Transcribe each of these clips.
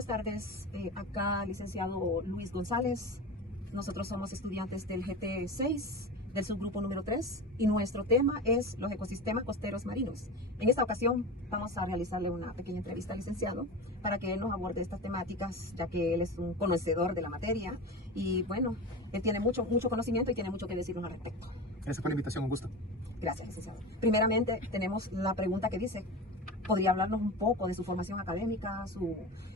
Buenas tardes, acá licenciado Luis González. Nosotros somos estudiantes del GT6, del subgrupo número 3, y nuestro tema es los ecosistemas costeros marinos. En esta ocasión vamos a realizarle una pequeña entrevista al licenciado para que él nos aborde estas temáticas, ya que él es un conocedor de la materia y bueno, él tiene mucho conocimiento y tiene mucho que decirnos al respecto. Gracias por la invitación, un gusto. Gracias, licenciado. Primeramente tenemos la pregunta que dice: ¿podría hablarnos un poco de su formación académica, su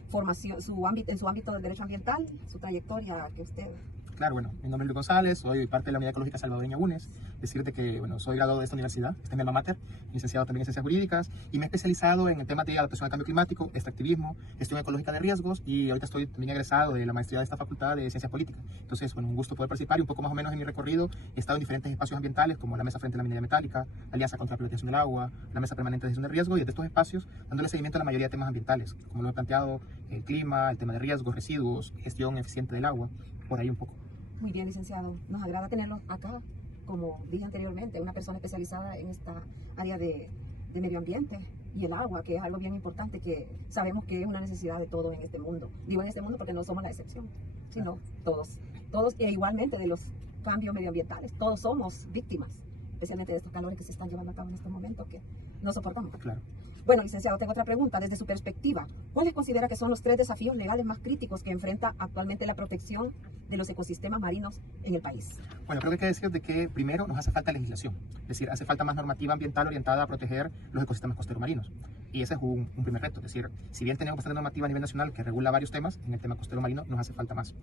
formación, en su ámbito del derecho ambiental, su trayectoria que usted... Claro, bueno, mi nombre es Luis González, soy parte de la Unidad Ecológica Salvadoreña UNES. Decirte que, bueno, soy graduado de esta universidad, está en mi alma mater, licenciado también en Ciencias Jurídicas, y me he especializado en el tema de adaptación al cambio climático, extractivismo, gestión ecológica de riesgos, y ahorita estoy también egresado de la maestría de esta facultad de Ciencias Políticas. Entonces, bueno, un gusto poder participar, y un poco más o menos en mi recorrido he estado en diferentes espacios ambientales, como la Mesa Frente a la Minería Metálica, la Alianza contra la Privatización del Agua, la Mesa Permanente de Gestión de Riesgo, y desde estos espacios dándole seguimiento a la mayoría de temas ambientales, como lo he planteado, el clima, el tema de riesgos, residuos, gestión eficiente del agua, por ahí un poco. Muy bien, licenciado. Nos agrada tenerlo acá, como dije anteriormente, una persona especializada en esta área de medio ambiente y el agua, que es algo bien importante, que sabemos que es una necesidad de todos en este mundo. Digo en este mundo porque no somos la excepción, sino todos, e igualmente de los cambios medioambientales. Todos somos víctimas, especialmente de estos calores que se están llevando a cabo en estos momentos que no soportamos. Claro. Bueno, licenciado, tengo otra pregunta. Desde su perspectiva, ¿cuáles considera que son los 3 desafíos legales más críticos que enfrenta actualmente la protección de los ecosistemas marinos en el país? Bueno, creo que hay que decir de que primero nos hace falta legislación, es decir, hace falta más normativa ambiental orientada a proteger los ecosistemas costeros marinos. Y ese es un primer reto, es decir, si bien tenemos bastante normativa a nivel nacional que regula varios temas, en el tema costero marino nos hace falta más.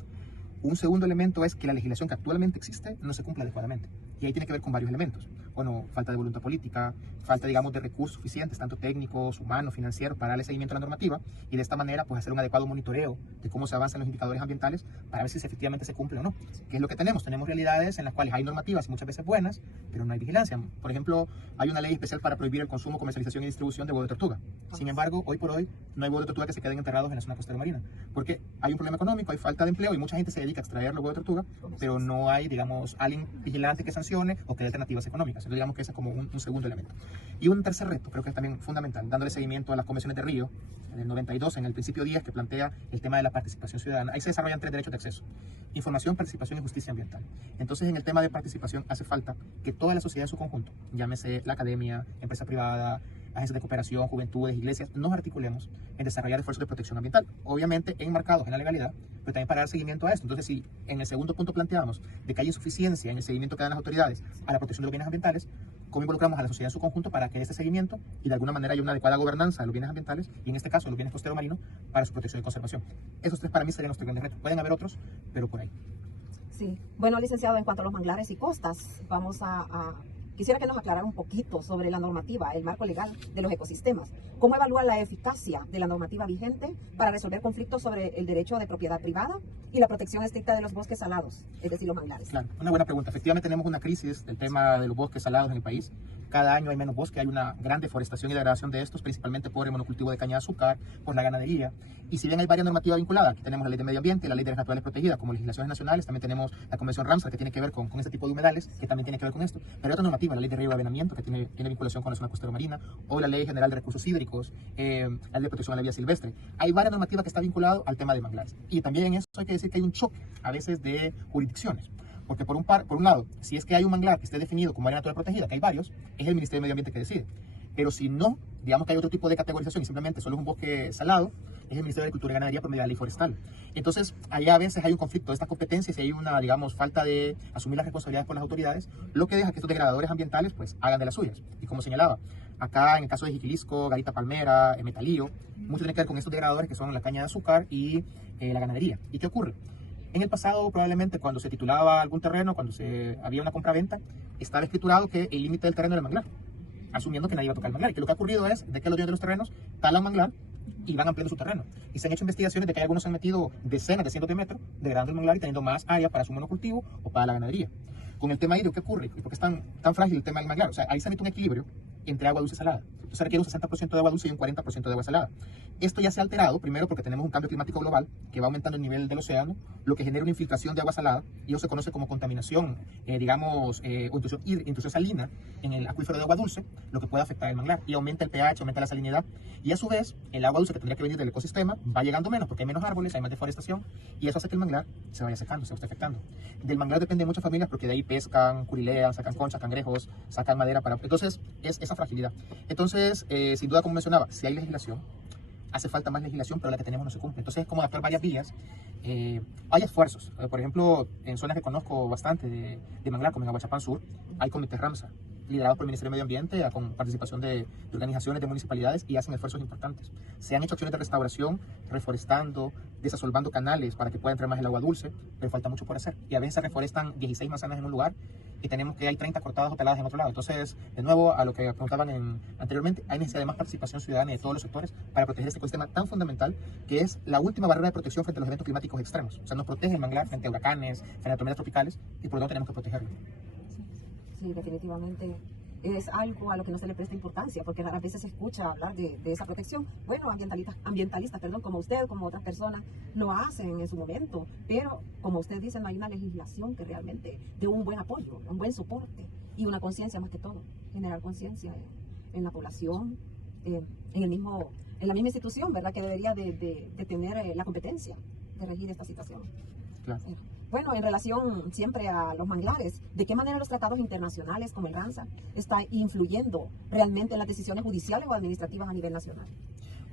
Un segundo elemento es que la legislación que actualmente existe no se cumple adecuadamente. Y ahí tiene que ver con varios elementos. Bueno, falta de voluntad política, falta, digamos, de recursos suficientes, tanto técnicos, humanos, financieros, para darle seguimiento a la normativa y de esta manera, pues, hacer un adecuado monitoreo de cómo se avanzan los indicadores ambientales para ver si efectivamente se cumple o no. ¿Qué es lo que tenemos? Tenemos realidades en las cuales hay normativas muchas veces buenas, pero no hay vigilancia. Por ejemplo, hay una ley especial para prohibir el consumo, comercialización y distribución de huevo de tortuga. Sin embargo, hoy por hoy no hay huevos de tortuga que se queden enterrados en la zona costera marina, porque hay un problema económico, hay falta de empleo y mucha gente se dedica a extraer los huevos de tortuga, pero no hay, digamos, alguien vigilante que sancione o que dé alternativas económicas. Entonces, digamos que ese es como un segundo elemento. Y un tercer reto, creo que es también fundamental, dándole seguimiento a las convenciones de Río, en el 92, en el principio 10, que plantea el tema de la participación ciudadana. Ahí se desarrollan 3 derechos de acceso: información, participación y justicia ambiental. Entonces, en el tema de participación hace falta que toda la sociedad en su conjunto, llámese la academia, empresa privada, agencias de cooperación, juventudes, iglesias, nos articulemos en desarrollar esfuerzos de protección ambiental, obviamente enmarcados en la legalidad, pero también para dar seguimiento a esto. Entonces, si en el segundo punto planteamos de que hay insuficiencia en el seguimiento que dan las autoridades a la protección de los bienes ambientales, ¿cómo involucramos a la sociedad en su conjunto para que ese seguimiento y de alguna manera haya una adecuada gobernanza de los bienes ambientales y en este caso los bienes costeros marinos para su protección y conservación? Esos 3 para mí serían los 3 grandes retos. Pueden haber otros, pero por ahí. Sí. Bueno, licenciado, en cuanto a los manglares y costas, quisiera que nos aclarara un poquito sobre la normativa, el marco legal de los ecosistemas. ¿Cómo evalúa la eficacia de la normativa vigente para resolver conflictos sobre el derecho de propiedad privada y la protección estricta de los bosques salados, es decir, los manglares? Claro, una buena pregunta. Efectivamente tenemos una crisis del tema de los bosques salados en el país. Cada año hay menos bosque, hay una gran deforestación y degradación de estos, principalmente por el monocultivo de caña de azúcar, por la ganadería. Y si bien hay varias normativas vinculadas, aquí tenemos la Ley de Medio Ambiente, la Ley de Áreas Naturales Protegidas como legislaciones nacionales, también tenemos la Convención Ramsar que tiene que ver con este tipo de humedales, que también tiene que ver con esto. Pero hay otra normativa, la Ley de Río de Avenamiento, que tiene vinculación con la zona costera marina, o la Ley General de Recursos Hídricos, la Ley de Protección a la Vida Silvestre. Hay varias normativas que están vinculadas al tema de manglares. Y también en eso hay que decir que hay un choque a veces de jurisdicciones. Porque por un lado, si es que hay un manglar que esté definido como área natural protegida, que hay varios, es el Ministerio de Medio Ambiente que decide. Pero si no, digamos que hay otro tipo de categorización y simplemente solo es un bosque salado, es el Ministerio de Agricultura y Ganadería por medio de la ley forestal. Entonces, allá a veces hay un conflicto de estas competencias y hay una, digamos, falta de asumir las responsabilidades por las autoridades, lo que deja que estos degradadores ambientales, pues, hagan de las suyas. Y como señalaba, acá en el caso de Jiquilisco, Garita Palmera, Metalío, mucho tiene que ver con estos degradadores que son la caña de azúcar y la ganadería. ¿Y qué ocurre? En el pasado, probablemente, cuando se titulaba algún terreno, cuando había una compra-venta, estaba escriturado que el límite del terreno era el manglar, asumiendo que nadie iba a tocar el manglar. Y que lo que ha ocurrido es de que los dueños de los terrenos talan manglar y van ampliando su terreno. Y se han hecho investigaciones de que algunos se han metido decenas de cientos de metros degradando el manglar y teniendo más área para su monocultivo o para la ganadería. Con el tema hídrico, ¿qué ocurre? ¿Y por qué es tan frágil el tema del manglar? O sea, ahí se ha metido un equilibrio entre agua dulce y salada. Entonces requiere un 60% de agua dulce y un 40% de agua salada. Esto ya se ha alterado, primero porque tenemos un cambio climático global que va aumentando el nivel del océano, lo que genera una infiltración de agua salada, y eso se conoce como contaminación, o intrusión salina en el acuífero de agua dulce, lo que puede afectar el manglar, y aumenta el pH, aumenta la salinidad, y a su vez, el agua dulce que tendría que venir del ecosistema va llegando menos porque hay menos árboles, hay más deforestación, y eso hace que el manglar se vaya secando, se esté afectando. Del manglar depende de muchas familias porque de ahí pescan, curilean, sacan conchas, cangrejos, sacan madera para... Entonces, es esa fragilidad. Entonces, sin duda, como mencionaba, si hay legislación, hace falta más legislación, pero la que tenemos no se cumple. Entonces es como adaptar varias vías. Hay esfuerzos. Por ejemplo, en zonas que conozco bastante de manglar, como en Aguachapán Sur, hay comités Ramsar, liderados por el Ministerio de Medio Ambiente, con participación de organizaciones, de municipalidades, y hacen esfuerzos importantes. Se han hecho acciones de restauración, reforestando, desasolvando canales para que pueda entrar más el agua dulce, pero falta mucho por hacer. Y a veces se reforestan 16 manzanas en un lugar y tenemos que hay 30 cortadas o taladas en otro lado. Entonces, de nuevo, a lo que preguntaban anteriormente, hay necesidad de más participación ciudadana de todos los sectores para proteger este ecosistema tan fundamental que es la última barrera de protección frente a los eventos climáticos extremos. O sea, nos protege el manglar frente a huracanes, frente a tormentas tropicales, y por lo tanto tenemos que protegerlo. Sí, definitivamente es algo a lo que no se le presta importancia, porque raras veces se escucha hablar de esa protección. Bueno, ambientalistas, como usted, como otras personas, lo hacen en su momento, pero como usted dice, no hay una legislación que realmente dé un buen apoyo, un buen soporte y una conciencia más que todo, generar conciencia en la población, en la misma institución, ¿verdad?, que debería de tener la competencia de regir esta situación. Claro. Bueno, en relación siempre a los manglares, ¿de qué manera los tratados internacionales como el Ramsar está influyendo realmente en las decisiones judiciales o administrativas a nivel nacional?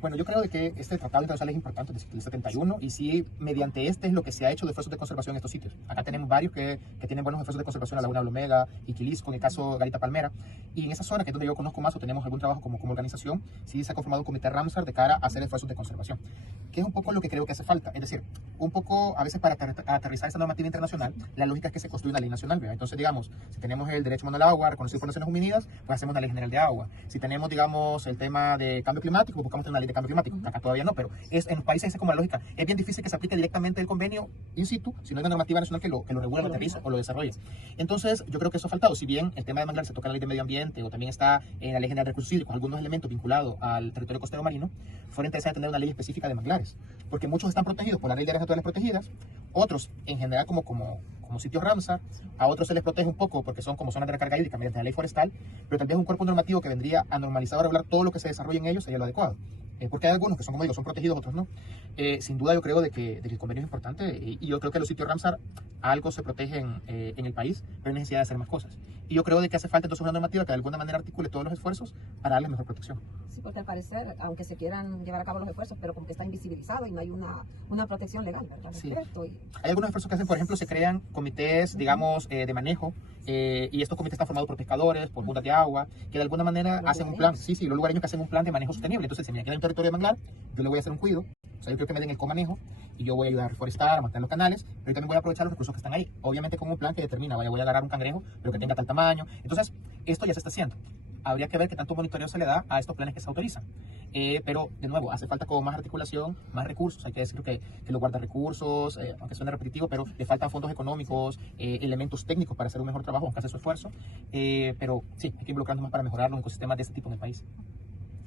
Bueno, yo creo de que este tratado internacional es importante, es el 71, y sí, mediante este es lo que se ha hecho de esfuerzos de conservación en estos sitios. Acá tenemos varios que tienen buenos esfuerzos de conservación, la Laguna Blomega, Iquilisco, en el caso Garita Palmera, y en esa zona, que es donde yo conozco más o tenemos algún trabajo como organización, sí se ha conformado un comité Ramsar de cara a hacer esfuerzos de conservación, que es un poco lo que creo que hace falta. Es decir, un poco, a veces para aterrizar esta normativa internacional, la lógica es que se construye una ley nacional, ¿verdad? Entonces, digamos, si tenemos el derecho humano al agua, reconocido por Naciones Unidas, pues hacemos una ley general de agua. Si tenemos, digamos, el tema de cambio climático, pues buscamos una ley de cambio climático. Acá todavía no, pero en los países es como la lógica. Es bien difícil que se aplique directamente el convenio in situ, si no hay una normativa nacional que lo regule, lo aterrice o lo desarrolle. Entonces, yo creo que eso ha faltado. Si bien el tema de manglar se toca en la ley de medio ambiente o también está en la ley general de recursos hídricos, algunos elementos vinculados al territorio costero marino, fuera interesante tener una ley específica de manglares, porque muchos están protegidos por la ley de áreas naturales protegidas, otros en general como sitios Ramsar, a otros se les protege un poco porque son como zonas de recarga hídrica mediante la ley forestal, pero tal vez un cuerpo normativo que vendría a normalizar o regular todo lo que se desarrolla en ellos sería lo adecuado. Porque hay algunos que son, como digo, son protegidos, otros no. Sin duda yo creo de que el convenio es importante, y yo creo que los sitios Ramsar algo se protegen en el país, pero hay necesidad de hacer más cosas. Y yo creo de que hace falta entonces una normativa que de alguna manera articule todos los esfuerzos para darle mejor protección. Sí, porque al parecer, aunque se quieran llevar a cabo los esfuerzos, pero como que está invisibilizado y no hay una protección legal, ¿verdad? Sí. Hay algunos esfuerzos que hacen, por ejemplo, se crean comités, digamos, de manejo, y estos comités están formados por pescadores, por juntas de agua, que de alguna manera hacen un plan. Sí, los lugareños que hacen un plan de manejo sostenible. Entonces, si me queda un territorio de manglar, yo le voy a hacer un cuido. O sea, yo creo que me den el comanejo y yo voy a ayudar a reforestar, a mantener los canales, pero yo también voy a aprovechar los recursos que están ahí. Obviamente con un plan que determina, voy a agarrar un cangrejo, pero que tenga tal tamaño. Entonces, esto ya se está haciendo. Habría que ver qué tanto monitoreo se le da a estos planes que se autorizan. Pero, de nuevo, hace falta como más articulación, más recursos. Hay que decir que los guardarrecursos, aunque suene repetitivo, pero le faltan fondos económicos, elementos técnicos para hacer un mejor trabajo, aunque hace su esfuerzo. Pero sí, hay que involucrarnos más para mejorar los ecosistemas de este tipo en el país.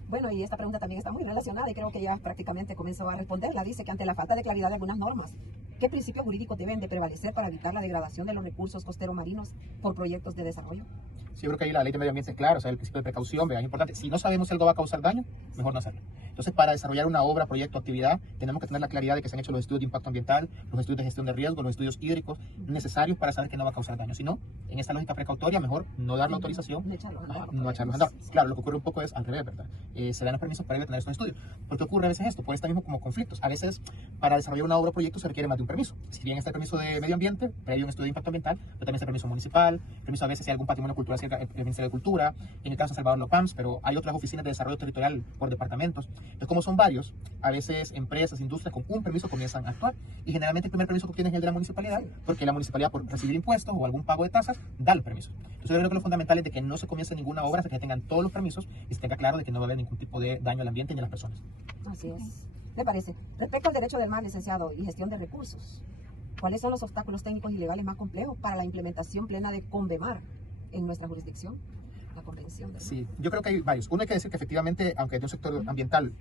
Bueno, y esta pregunta también está muy relacionada y creo que ya prácticamente comenzó a responderla. Dice que ante la falta de claridad de algunas normas, ¿qué principios jurídicos deben de prevalecer para evitar la degradación de los recursos costeros marinos por proyectos de desarrollo? Sí, yo creo que ahí la ley de medio ambiente es clara, o sea, el principio de precaución, es importante. Si no sabemos si algo va a causar daño, mejor no hacerlo. Entonces, para desarrollar una obra, proyecto, actividad, tenemos que tener la claridad de que se han hecho los estudios de impacto ambiental, los estudios de gestión de riesgo, los estudios hídricos necesarios para saber que no va a causar daño. Si no, en esta lógica precautoria, mejor no dar la autorización, no echarlos a andar. Claro, lo que ocurre un poco es al revés, ¿verdad? Se dan los permisos para ir a tener estos estudios. ¿Por qué ocurre a veces esto? Puede estar mismo como conflictos. A veces, para desarrollar una obra o proyecto se requiere más de un permiso. Si bien está el permiso de medio ambiente, previo a un estudio de impacto ambiental, pero también está el permiso municipal, permiso a veces si hay algún patrimonio cultural cerca el Ministerio de Cultura, en el caso de Salvador Lopams, pero hay otras oficinas de desarrollo territorial por departamentos. Entonces, como son varios, a veces empresas, industrias con un permiso comienzan a actuar, y generalmente el primer permiso que obtienen es el de la municipalidad, porque la municipalidad, por recibir impuestos o algún pago de tasas, da los permisos. Entonces yo creo que lo fundamental es de que no se comience ninguna obra hasta que tengan todos los permisos y se tenga claro de que no va a haber ningún tipo de daño al ambiente ni a las personas. Así es. Me parece. Respecto al derecho del mar, licenciado, y gestión de recursos, ¿cuáles son los obstáculos técnicos y legales más complejos para la implementación plena de Convemar en nuestra jurisdicción? la convención. ¿Verdad? Sí, yo creo que hay varios. Uno, hay que decir que efectivamente, aunque de un sector ambiental,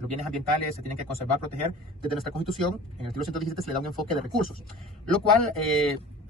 los bienes ambientales se tienen que conservar, proteger, desde nuestra Constitución, en el artículo 117 se le da un enfoque de recursos, lo cual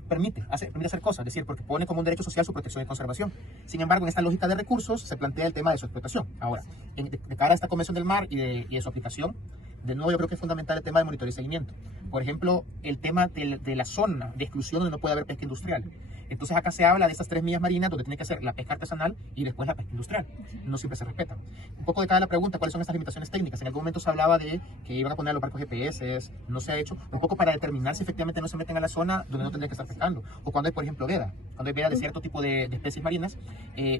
permite hacer cosas, es decir, porque pone como un derecho social su protección y conservación. Sin embargo, en esta lógica de recursos se plantea el tema de su explotación. Ahora, de cara a esta Convención del Mar y de su aplicación, de nuevo yo creo que es fundamental el tema de monitoreo y seguimiento. Por ejemplo, el tema de la zona de exclusión donde no puede haber pesca industrial. Entonces acá se habla de estas 3 millas marinas donde tiene que ser la pesca artesanal y después la pesca industrial. No siempre se respetan. Un poco de cada la pregunta, ¿cuáles son estas limitaciones técnicas? En algún momento se hablaba de que iban a poner los barcos GPS, no se ha hecho, un poco para determinar si efectivamente no se meten a la zona donde no tendrían que estar pescando. O cuando hay, por ejemplo, veda. Cuando hay veda de cierto tipo de especies marinas,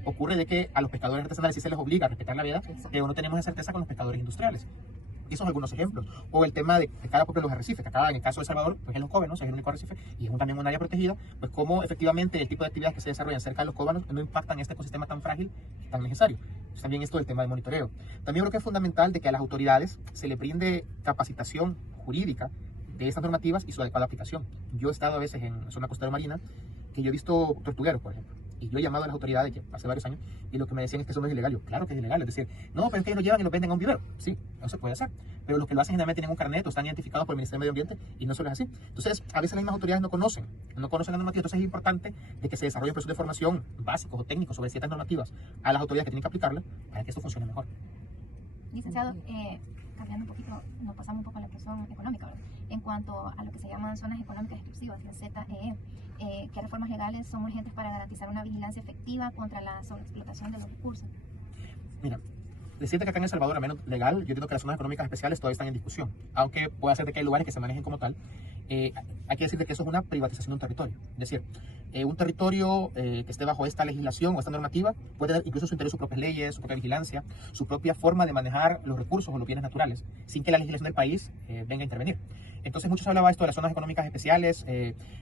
ocurre de que a los pescadores artesanales sí se les obliga a respetar la veda, pero no tenemos esa certeza con los pescadores industriales. Esos son algunos ejemplos. O el tema de cada propio de los arrecifes, que acá en el caso de El Salvador, pues es Los Cóbanos, es el único arrecife y es también un área protegida, pues cómo efectivamente el tipo de actividades que se desarrollan cerca de los Cóbanos no impactan este ecosistema tan frágil y tan necesario. Entonces, también esto del tema de monitoreo. También creo que es fundamental de que a las autoridades se le brinde capacitación jurídica de estas normativas y su adecuada aplicación. Yo he estado a veces en zona costera marina, que yo he visto tortugueros, por ejemplo. Y yo he llamado a las autoridades ya hace varios años y lo que me decían es que eso no es ilegal. Yo, claro que es ilegal. Es decir, no, pero es que ellos lo llevan y lo venden a un vivero. Sí, eso se puede hacer. Pero los que lo hacen generalmente tienen un carnet o están identificados por el Ministerio de Medio Ambiente y no solo es así. Entonces, a veces las mismas autoridades no conocen la normativa. Entonces es importante de que se desarrollen procesos de formación básicos o técnicos sobre ciertas normativas a las autoridades que tienen que aplicarlas para que esto funcione mejor. Licenciado, cambiando un poquito, nos pasamos un poco a la cuestión económica, ¿verdad? En cuanto a lo que se llaman zonas económicas exclusivas, la ZEE, ¿qué reformas legales son urgentes para garantizar una vigilancia efectiva contra la sobreexplotación de los recursos? Mira, decirte que acá en El Salvador, al menos legal, yo entiendo que las zonas económicas especiales todavía están en discusión, aunque puede ser de que hay lugares que se manejen como tal. Hay que decirte que eso es una privatización de un territorio. Es decir, un territorio que esté bajo esta legislación o esta normativa puede tener incluso sus propias leyes, su propia vigilancia, su propia forma de manejar los recursos o los bienes naturales, sin que la legislación del país venga a intervenir. Entonces, mucho se hablaba esto de las zonas económicas especiales,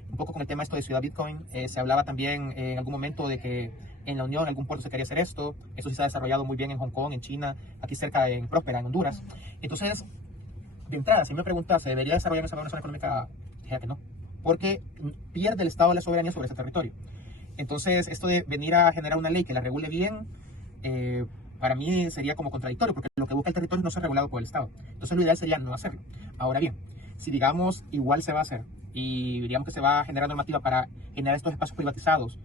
un poco con el tema esto de Ciudad Bitcoin. Se hablaba también en algún momento de que en la Unión, en algún puerto se quería hacer esto. Eso sí se ha desarrollado muy bien en Hong Kong, en China, aquí cerca en Próspera, en Honduras. Entonces, de entrada, si me preguntas, ¿se debería desarrollar una zona económica? Dijera que no, porque pierde el Estado la soberanía sobre ese territorio. Entonces, esto de venir a generar una ley que la regule bien, para mí sería como contradictorio, porque lo que busca el territorio no ser regulado por el Estado. Entonces, lo ideal sería no hacerlo. Ahora bien, si digamos igual se va a hacer y digamos que se va a generar normativa para generar estos espacios privatizados,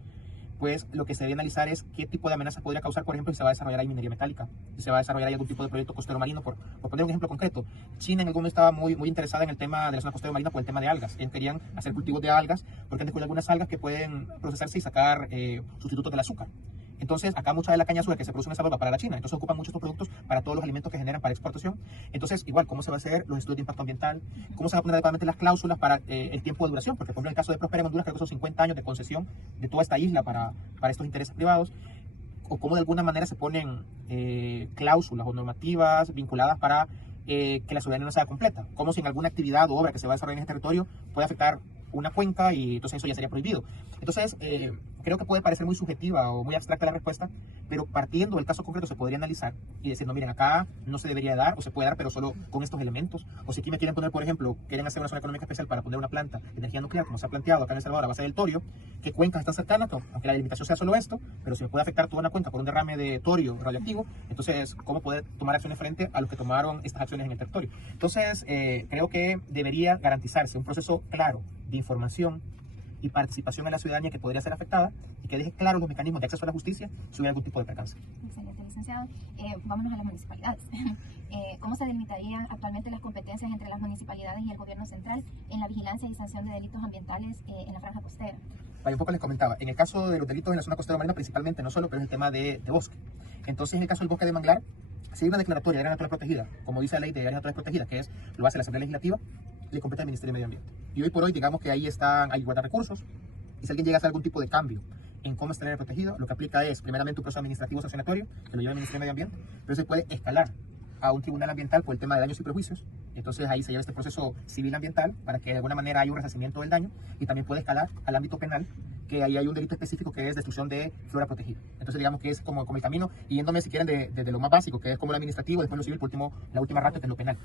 pues lo que se debe analizar es qué tipo de amenaza podría causar, por ejemplo, si se va a desarrollar ahí minería metálica, si se va a desarrollar ahí algún tipo de proyecto costero marino, por poner un ejemplo concreto. China en algún momento estaba muy interesada en el tema de la zona costera marina por el tema de algas. Ellos querían hacer cultivos de algas porque han descubierto algunas algas que pueden procesarse y sacar sustitutos del azúcar. Entonces, acá mucha de la caña azúcar que se produce en El Salvador va para la China. Entonces, ocupan muchos estos productos para todos los alimentos que generan para exportación. Entonces, igual, ¿cómo se va a hacer los estudios de impacto ambiental? ¿Cómo se va a poner adecuadamente las cláusulas para el tiempo de duración? Porque, por ejemplo, en el caso de Próspera en Honduras, creo que son 50 años de concesión de toda esta isla para estos intereses privados. O cómo de alguna manera se ponen cláusulas o normativas vinculadas para que la soberanía no sea completa. Como si en alguna actividad o obra que se va a desarrollar en ese territorio puede afectar una cuenca y entonces eso ya sería prohibido. Entonces, creo que puede parecer muy subjetiva o muy abstracta la respuesta, pero partiendo del caso concreto se podría analizar y decir, no, miren, acá no se debería dar o se puede dar, pero solo con estos elementos. O si aquí me quieren poner, por ejemplo, quieren hacer una zona económica especial para poner una planta de energía nuclear, como se ha planteado acá en El Salvador a base del torio, que cuencas están cercanas, aunque la delimitación sea solo esto, pero si me puede afectar toda una cuenca por un derrame de torio radioactivo, entonces, ¿cómo poder tomar acciones frente a los que tomaron estas acciones en el territorio? Entonces, creo que debería garantizarse un proceso claro de información y participación en la ciudadanía que podría ser afectada y que deje claros los mecanismos de acceso a la justicia si hubiera algún tipo de percance. Excelente, licenciado. Vámonos a las municipalidades. ¿Cómo se delimitarían actualmente las competencias entre las municipalidades y el gobierno central en la vigilancia y sanción de delitos ambientales en la franja costera? Vaya, un poco les comentaba, en el caso de los delitos en la zona costera marina principalmente, no solo, pero es el tema de bosque. Entonces, en el caso del bosque de manglar, si hay una declaratoria de área natural protegida, como dice la ley de áreas naturales protegidas, que es lo hace la Asamblea Legislativa, le compete al Ministerio de Medio Ambiente. Y hoy por hoy, digamos que ahí hay guardar recursos, y si alguien llega a hacer algún tipo de cambio en cómo está el área protegido, lo que aplica es primeramente un proceso administrativo sancionatorio, que lo lleva el Ministerio de Medio Ambiente, pero se puede escalar a un tribunal ambiental por el tema de daños y perjuicios. Entonces ahí se lleva este proceso civil ambiental para que de alguna manera haya un resarcimiento del daño, y también puede escalar al ámbito penal, que ahí hay un delito específico que es destrucción de flora protegida. Entonces digamos que es como el camino, yéndome si quieren desde lo más básico, que es como lo administrativo, después lo civil, por último la última rata que es lo penal.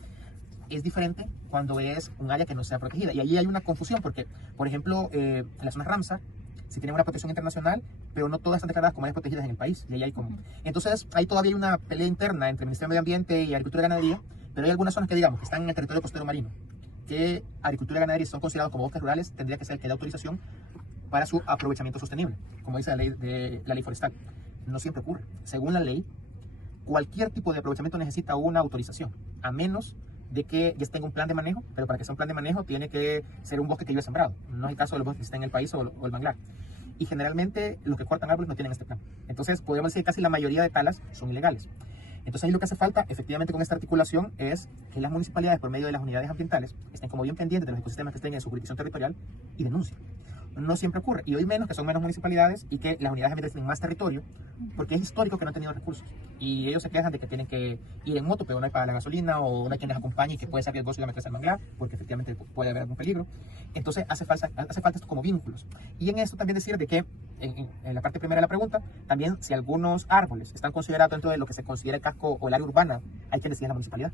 Es diferente cuando es un área que no sea protegida, y allí hay una confusión porque, por ejemplo, en la zona Ramsar si tienen una protección internacional, pero no todas están declaradas como áreas protegidas en el país. Y ahí hay como... Entonces, ahí todavía hay una pelea interna entre el Ministerio de Medio Ambiente y Agricultura y Ganadería, pero hay algunas zonas que, digamos, que están en el territorio costero marino, que agricultura y ganadería son considerados como bosques rurales, tendría que ser que dé autorización para su aprovechamiento sostenible, como dice la ley forestal. No siempre ocurre. Según la ley, cualquier tipo de aprovechamiento necesita una autorización, a menos de que ya tenga un plan de manejo, pero para que sea un plan de manejo tiene que ser un bosque que lleve sembrado. No es el caso de los bosques que están en el país o el manglar. Y generalmente los que cortan árboles no tienen este plan. Entonces podemos decir que casi la mayoría de talas son ilegales. Entonces ahí lo que hace falta efectivamente con esta articulación es que las municipalidades por medio de las unidades ambientales estén como bien pendientes de los ecosistemas que estén en su jurisdicción territorial y denuncien. No siempre ocurre, y hoy menos, que son menos municipalidades y que las unidades ambientales tienen más territorio, porque es histórico que no han tenido recursos. Y ellos se quejan de que tienen que ir en moto, pero no hay para la gasolina, o no hay quien les acompañe y que puede ser riesgoso ir a meterse al manglar, porque efectivamente puede haber algún peligro. Entonces hace falta esto como vínculos. Y en esto también decir de que, en la parte primera de la pregunta, también si algunos árboles están considerados dentro de lo que se considera el casco o el área urbana, hay que decidir en la municipalidad.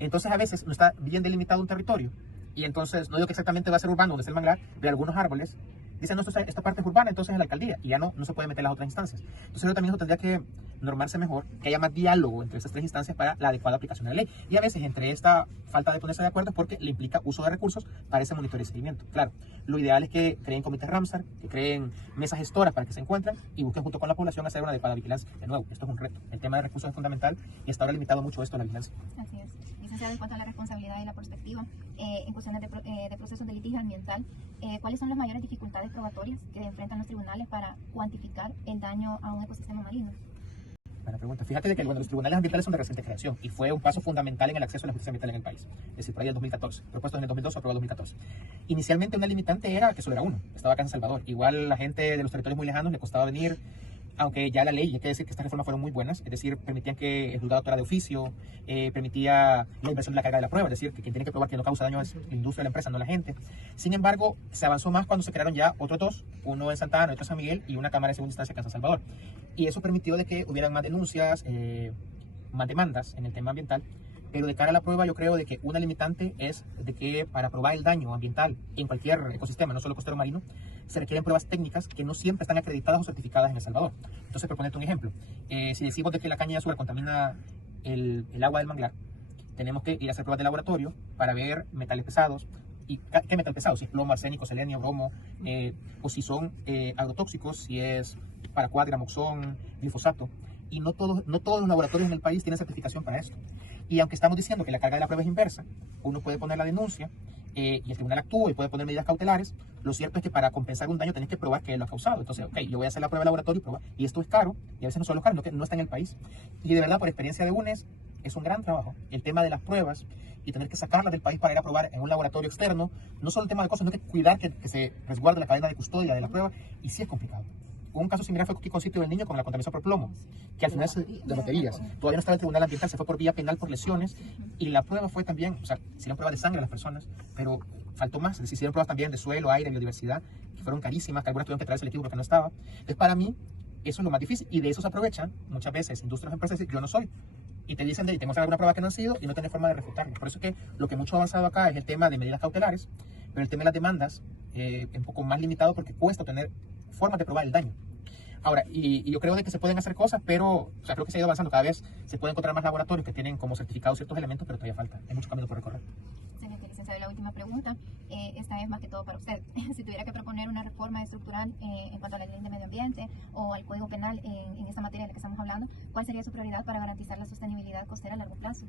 Entonces a veces no está bien delimitado un territorio, y entonces no digo que exactamente va a ser urbano donde es el manglar, pero algunos árboles dicen, no, esta parte es urbana, entonces es la alcaldía, y ya no se puede meter en las otras instancias. Entonces yo también eso tendría que normarse mejor, que haya más diálogo entre estas tres instancias para la adecuada aplicación de la ley. Y a veces entre esta falta de ponerse de acuerdo es porque le implica uso de recursos para ese monitoreo y seguimiento. Claro, lo ideal es que creen comités Ramsar, que creen mesas gestoras para que se encuentren y busquen junto con la población hacer una adecuada vigilancia. De nuevo, esto es un reto. El tema de recursos es fundamental y hasta ahora ha limitado mucho esto a la vigilancia. Así es. Licenciado, en cuanto a la responsabilidad y la perspectiva en cuestiones de procesos de litigio ambiental, ¿cuáles son las mayores dificultades probatorias que enfrentan los tribunales para cuantificar el daño a un ecosistema marino? Buena pregunta. Fíjate de que los tribunales ambientales son de reciente creación y fue un paso fundamental en el acceso a la justicia ambiental en el país. Es decir, por ahí en 2014, propuesto en el 2012, aprobado en 2014. Inicialmente una limitante era que solo era uno, estaba acá en Salvador. Igual la gente de los territorios muy lejanos le costaba venir, aunque ya la ley, hay que decir que estas reformas fueron muy buenas, es decir, permitían que el juzgado actuara de oficio, permitía la inversión de la carga de la prueba, es decir, que quien tiene que probar que no causa daño es la industria, la empresa, no la gente. Sin embargo, se avanzó más cuando se crearon ya otros dos, uno en Santa Ana, otro en San Miguel y una cámara de segunda instancia acá en San Salvador. Y eso permitió de que hubieran más denuncias, más demandas en el tema ambiental. Pero de cara a la prueba yo creo de que una limitante es de que para probar el daño ambiental en cualquier ecosistema, no solo costero marino, se requieren pruebas técnicas que no siempre están acreditadas o certificadas en El Salvador. Entonces, por ponerte un ejemplo, si decimos de que la caña de azúcar contamina el agua del manglar, tenemos que ir a hacer pruebas de laboratorio para ver metales pesados. ¿Y qué metal pesado? Si es plomo, arsénico, selenio, bromo, o si son agrotóxicos, si es paraquat, gramoxón, glifosato. Y no todos los laboratorios en el país tienen certificación para esto. Y aunque estamos diciendo que la carga de la prueba es inversa, uno puede poner la denuncia y el tribunal actúa y puede poner medidas cautelares. Lo cierto es que para compensar un daño tenés que probar que él lo ha causado. Entonces, ok, yo voy a hacer la prueba de laboratorio y probar. Y esto es caro, y a veces no solo es caro, sino que no está en el país. Y de verdad, por experiencia de UNES, es un gran trabajo el tema de las pruebas y tener que sacarlas del país para ir a probar en un laboratorio externo. No solo el tema de cosas, sino que cuidar que se resguarde la cadena de custodia de la prueba. Y sí es complicado. Un caso similar fue aquí con Sitio del Niño con la contaminación por plomo, que al final de baterías. Todavía no estaba el tribunal ambiental, se fue por vía penal por lesiones y la prueba fue también, o sea, hicieron pruebas de sangre a las personas, pero faltó más. Es decir, hicieron pruebas también de suelo, aire, biodiversidad, que fueron carísimas, que algunas tuvieron que traer selectivo porque no estaba. Entonces, para mí, eso es lo más difícil y de eso se aprovechan muchas veces industrias, empresas, yo no soy. Y te dicen, tengo que hacer alguna prueba que no han sido y no tenés forma de refutarlo. Por eso es que lo que mucho ha avanzado acá es el tema de medidas cautelares, pero el tema de las demandas es un poco más limitado porque cuesta tener formas de probar el daño. Ahora, y yo creo de que se pueden hacer cosas, pero o sea, creo que se ha ido avanzando. Cada vez se pueden encontrar más laboratorios que tienen como certificados ciertos elementos, pero todavía falta. Hay mucho camino por recorrer. Excelente, licenciado. La última pregunta, esta es más que todo para usted. Si tuviera que proponer una reforma estructural en cuanto a la ley de medio ambiente o al Código Penal en esta materia de la que estamos hablando, ¿cuál sería su prioridad para garantizar la sostenibilidad costera a largo plazo?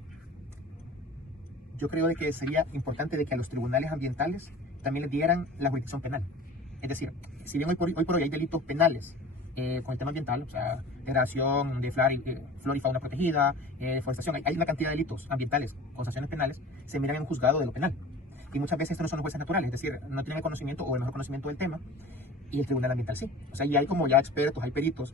Yo creo de que sería importante de que a los tribunales ambientales también les dieran la jurisdicción penal. Es decir, si bien hoy por hoy hay delitos penales con el tema ambiental, o sea, degradación de flora y fauna protegida, deforestación, hay una cantidad de delitos ambientales con sanciones penales, se miran en un juzgado de lo penal. Y muchas veces estos no son los jueces naturales, es decir, no tienen el conocimiento o el mejor conocimiento del tema, y el tribunal ambiental sí. O sea, y hay como ya expertos, hay peritos.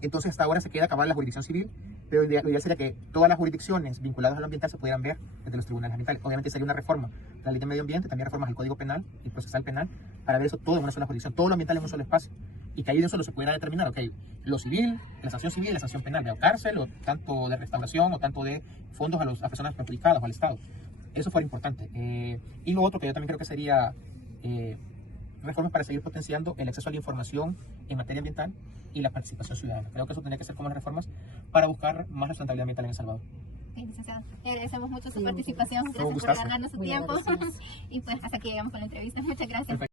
Entonces hasta ahora se queda acabar la jurisdicción civil, pero lo ideal sería que todas las jurisdicciones vinculadas a lo ambiental se pudieran ver desde los tribunales ambientales. Obviamente sería una reforma de la ley de medio ambiente, también reformas al Código Penal y procesal penal, para ver eso todo en una sola jurisdicción, todo lo ambiental en un solo espacio. Y que ahí de solo se pudiera determinar, ok, lo civil, la sanción penal, de cárcel, o tanto de restauración, o tanto de fondos a las personas perjudicadas o al Estado. Eso fuera importante. Y lo otro que yo también creo que sería reformas para seguir potenciando el acceso a la información en materia ambiental y la participación ciudadana. Creo que eso tendría que ser como las reformas para buscar más sustentabilidad ambiental en El Salvador. Sí, licenciado. Le agradecemos mucho su participación. Gracias por gustazo. regalarnos su Muy tiempo. agradecidos. Y pues hasta aquí llegamos con la entrevista. Muchas gracias. Perfecto.